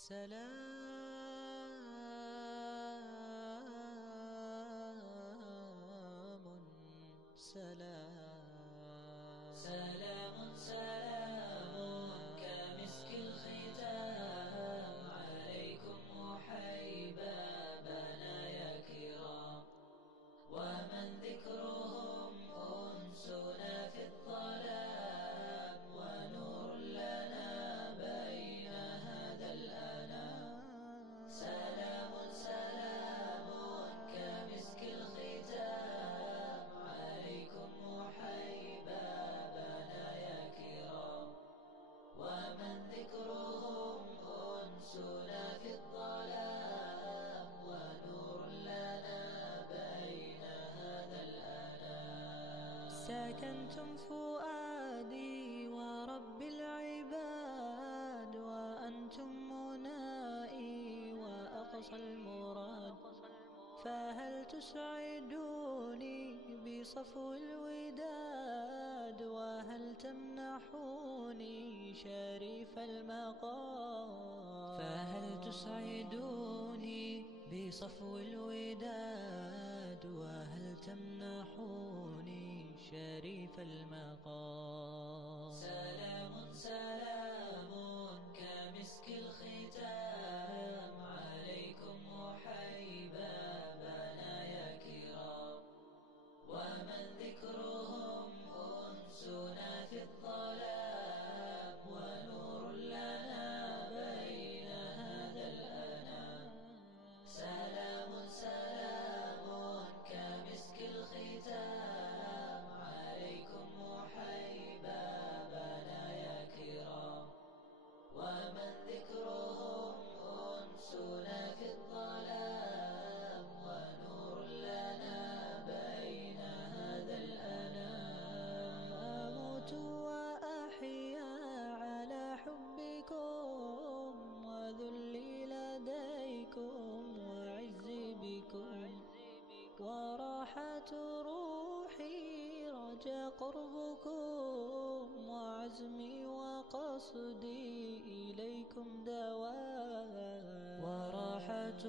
سلام سلام سلام سلام كمسك الختام عليكم وحيبابنا يا كرام، ومن ذكرهم أنسنا في الظلام، ونور لنا بين هذا الأنام. سلام سلام كمسك الختام عليكم وحيبابنا يا كرام، ومن ذكرهم أنسنا في الظلام، ونور لنا بين هذا الأنام. سكنتم فؤادي ورب العباد، وأنتم منائي وأقصى المراد، فهل تسعدوني بصفو الوداد، وهل تمنحوني شريف المقام؟ فهل تسعدوني بصفو الوداد، وهل تمنحوني شريف المقام؟ سلام سلام كمسك الختام عليكم وحيبابنا يا كرام، ومن ذكرهم أنسنا في الظلام، ونور لنا بين هذا الأنام. سلام سلام كمسك الختام عليكم وحيبابنا يا كرام، ومن ذكرهم أنسنا في الظلام، ونور لنا بين هذا الأنام. أموت وأحيا على حبكم، وذلي لديكم وعزي بكم، وراحة روحي رجا قربكم، وعزمي وقصدي إليكم دواء. وراحة